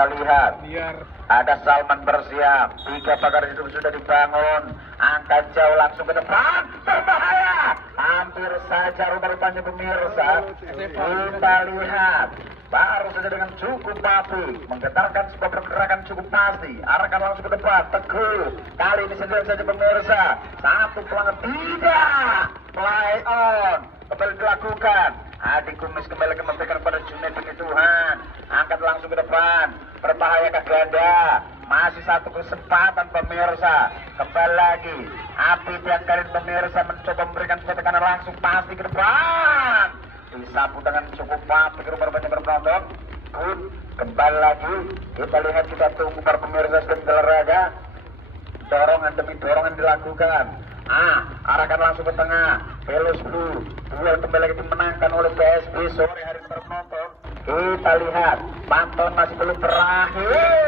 Kita lihat ada Salman bersiap, 3 pagar hidup sudah dibangun, angkat jauh langsung ke depan, berbahaya, hampir saja rupa-rupanya pemirsa. Kita lihat baru saja dengan cukup api menggetarkan sebuah pergerakan cukup pasti, arahkan langsung ke depan, teguh. Kali ini sendiri saja pemirsa, 1 pelanggan 3 play on kembali dilakukan. Adi Kumis kembali memberikan pada Junaid demi Tuhan, angkat langsung ke depan, berbahaya ke ganda, masih 1 kesempatan pemirsa. Kembali lagi api tiap kali pemirsa mencoba memberikan tekanan langsung pasti ke depan, disapu dengan cukup api ke rumah banyak berpenonton. Good, kembali lagi kita lihat, kita tunggu para pemirsa sedang olahraga, dorongan demi dorongan dilakukan. Arahkan langsung ke tengah, Velos Blue duel kembali lagi dimenangkan oleh PSB sore hari berpenonton. Kita lihat pantauan masih belum berakhir.